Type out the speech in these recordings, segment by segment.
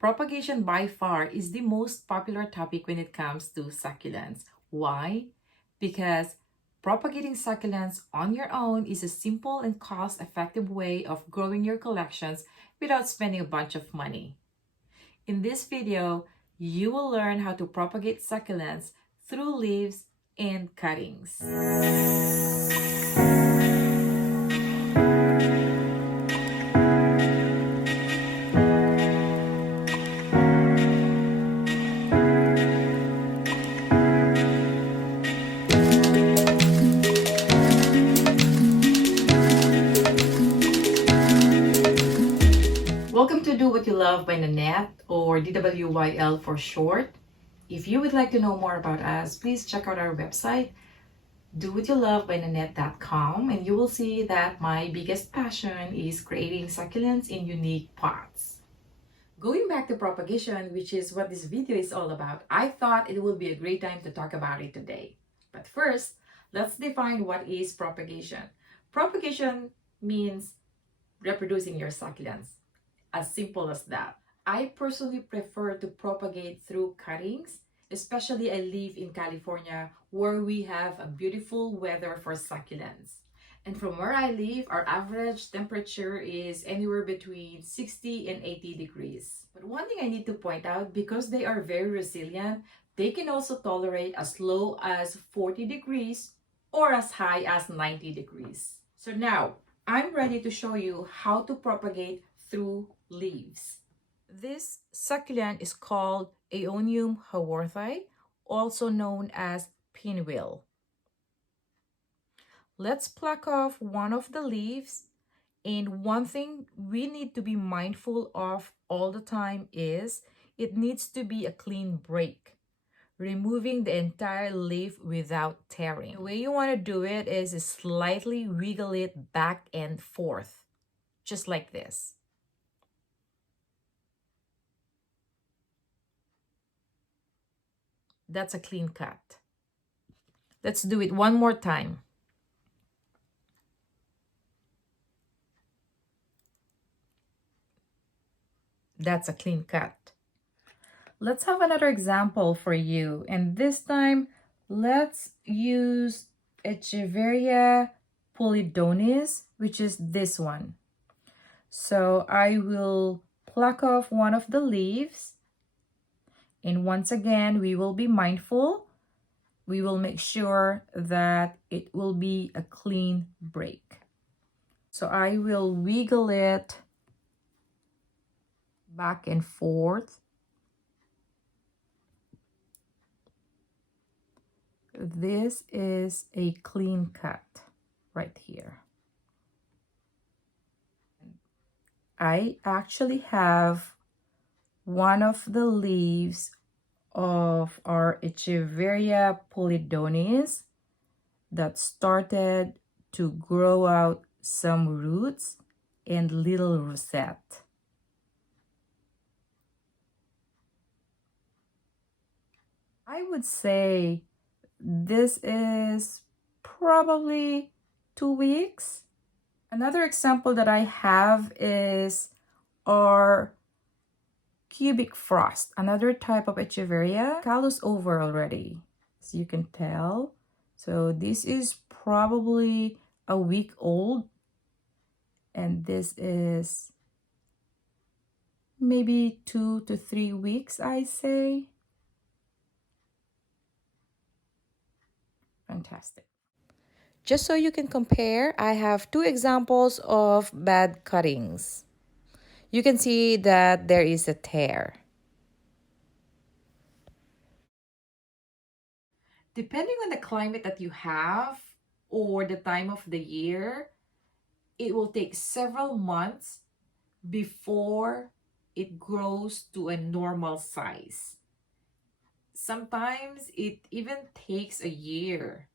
Propagation by far is the most popular topic when it comes to succulents. Why? Because propagating succulents on your own is a simple and cost-effective way of growing your collections without spending a bunch of money. In this video, you will learn how to propagate succulents through leaves and cuttings. Welcome to Do What You Love by Nanette, or DWYL for short. If you would like to know more about us, please check out our website, dowhatyoulovebyNanette.com, and you will see that my biggest passion is creating succulents in unique pots. Going back to propagation, which is what this video is all about, I thought it would be a great time to talk about it today. But first, let's define what is propagation. Propagation means reproducing your succulents. As simple as that. I personally prefer to propagate through cuttings, especially I live in California where we have a beautiful weather for succulents. And from where I live, our average temperature is anywhere between 60 and 80 degrees. But one thing I need to point out, because they are very resilient, they can also tolerate as low as 40 degrees or as high as 90 degrees. So now, I'm ready to show you how to propagate through leaves. This succulent is called AEONIUM HAWORTHII, also known as pinwheel. Let's pluck off one of the leaves, and one thing we need to be mindful of all the time is it needs to be a clean break, removing the entire leaf without tearing. The way you want to do it is slightly wiggle it back and forth, just like this. That's a clean cut. Let's do it one more time. That's a clean cut. Let's have another example for you. And this time, let's use ECHEVERIA PULIDONIS, which is this one. So I will pluck off one of the leaves. And once again, we will be mindful. We will make sure that it will be a clean break. So I will wiggle it back and forth. This is a clean cut right here. I actually have one of the leaves of our ECHEVERIA PULIDONIS that started to grow out some roots and little rosette. I would say this is probably 2 weeks. Another example that I have is our cubic frost, another type of ECHEVERIA. Callus over already, as you can tell. So this is probably a week old, and this is maybe 2 to 3 weeks, I say. Fantastic. Just so you can compare, I have 2 examples of bad cuttings. You can see that there is a tear. Depending on the climate that you have or the time of the year, it will take several months before it grows to a normal size. Sometimes it even takes a year.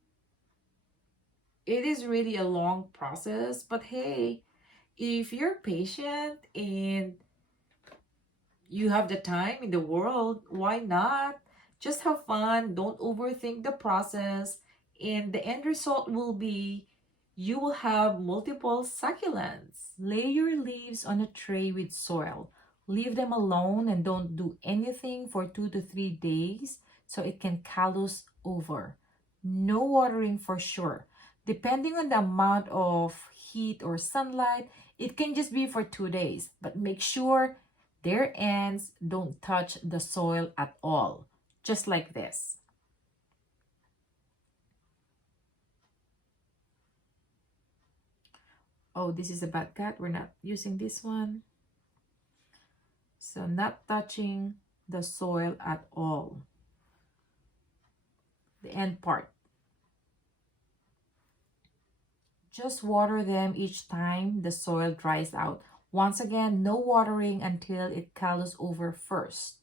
It is really a long process, but hey, if you're patient and you have the time in the world, why not? Just have fun, don't overthink the process, and the end result will be you will have multiple succulents. Lay your leaves on a tray with soil. Leave them alone and don't do anything for 2 to 3 days so it can callus over. No watering for sure. Depending on the amount of heat or sunlight, it can just be for 2 days, but make sure their ends don't touch the soil at all, just like this. Oh, this is a bad cut. We're not using this one. So not touching the soil at all. The end part. Just water them each time the soil dries out. Once again, no watering until it callus over first.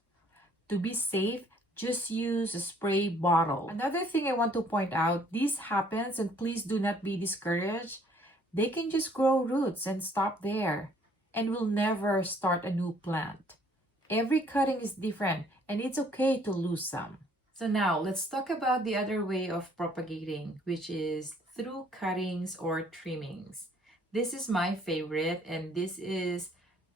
To be safe, just use a spray bottle. Another thing I want to point out, this happens and please do not be discouraged. They can just grow roots and stop there and will never start a new plant. Every cutting is different and it's okay to lose some. So now let's talk about the other way of propagating, which is through cuttings or trimmings. This is my favorite and this is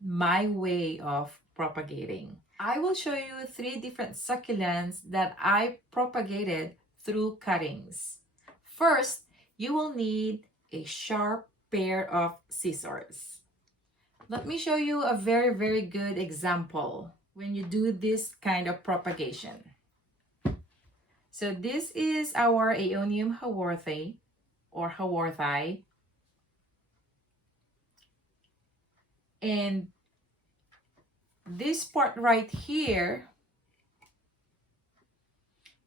my way of propagating. I will show you 3 different succulents that I propagated through cuttings. First, you will need a sharp pair of scissors. Let me show you a very good example when you do this kind of propagation. So this is our AEONIUM HAWORTHII or HAWORTHII. And this part right here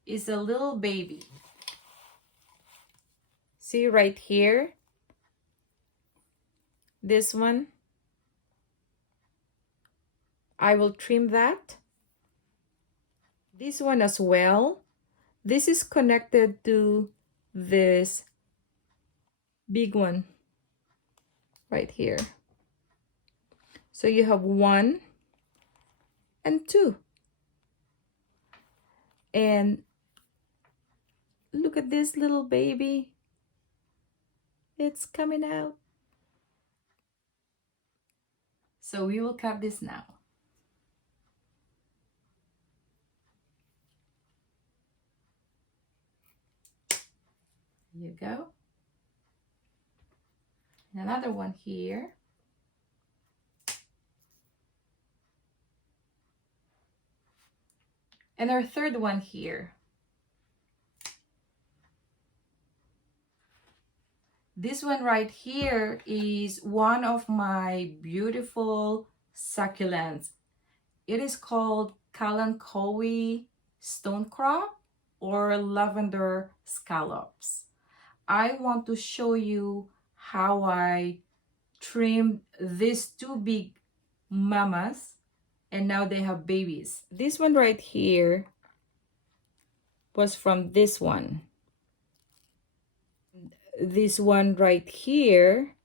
is a little baby. See right here? This one. I will trim that. This one as well. This is connected to this big one right here. So you have 1 and 2. And look at this little baby. It's coming out. So we will cut this now. There you go. And another one here. And our third one here. This one right here is one of my beautiful succulents. It is called KALANCHOE STONECROP or lavender scallops. I want to show you how I trimmed these 2 big mamas and now they have babies. This one right here was from this one. This one right here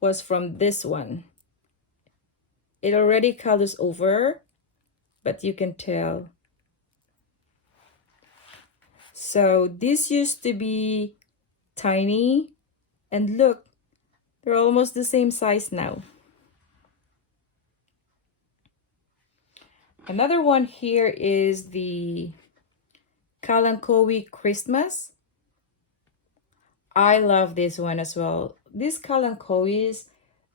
was from this one. It already callus over, but you can tell. So this used to be tiny, and look, they're almost the same size now. Another one here is the KALANCHOE Christmas. I love this one as well. These KALANCHOEs,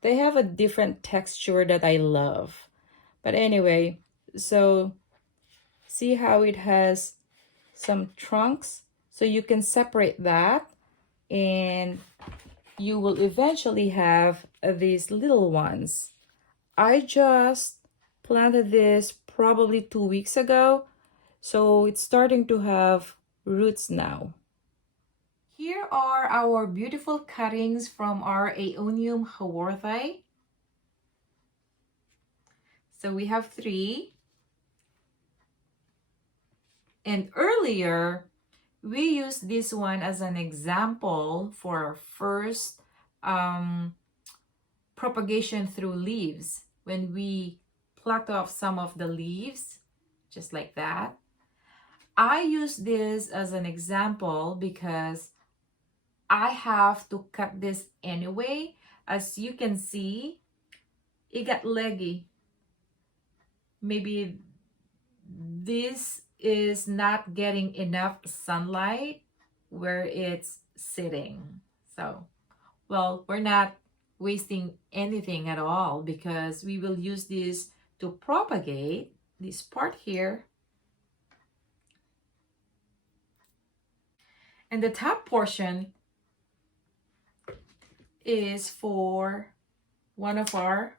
they have a different texture that I love. But anyway, so see how it has some trunks? So you can separate that and you will eventually have these little ones. I just planted this probably 2 weeks ago, so it's starting to have roots now. Here are our beautiful cuttings from our AEONIUM HAWORTHII. So we have 3. And earlier, we used this one as an example for our first propagation through leaves. When we plucked off some of the leaves, just like that. I use this as an example because I have to cut this anyway. As you can see, it got leggy. maybe this is not getting enough sunlight where it's sitting. So, well, we're not wasting anything at all because we will use this to propagate this part here. And the top portion is for one of our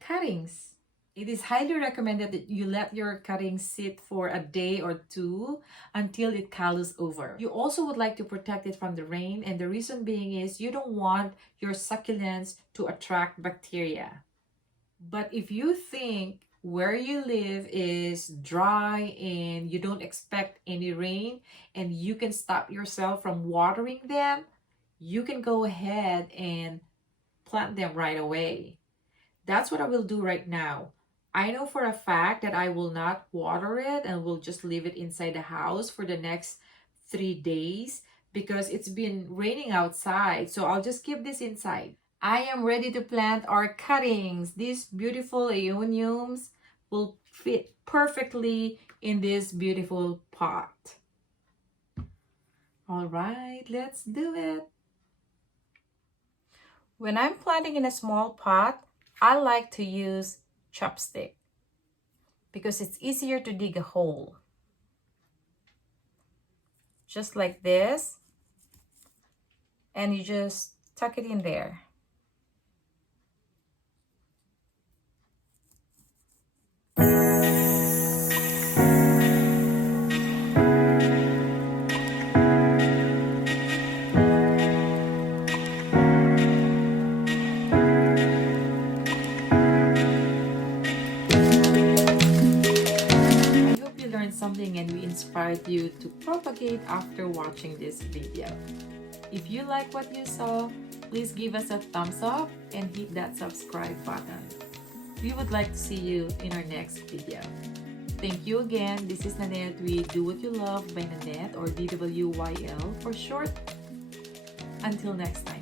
cuttings. It is highly recommended that you let your cuttings sit for a day or two until it callus over. You also would like to protect it from the rain, and the reason being is you don't want your succulents to attract bacteria. But if you think where you live is dry and you don't expect any rain and you can stop yourself from watering them, you can go ahead and plant them right away. That's what I will do right now. I know for a fact that I will not water it and will just leave it inside the house for the next 3 days because it's been raining outside. So I'll just keep this inside. I am ready to plant our cuttings. These beautiful AEONIUMs will fit perfectly in this beautiful pot. All right, let's do it. When I'm planting in a small pot, I like to use chopstick because it's easier to dig a hole. Just like this, and you just tuck it in there. Something and we inspired you to propagate after watching this video. If you like what you saw, please give us a thumbs up and hit that subscribe button. We would like to see you in our next video. Thank you again. This is Nanette with Do What You Love by Nanette, or DWYL for short. Until next time.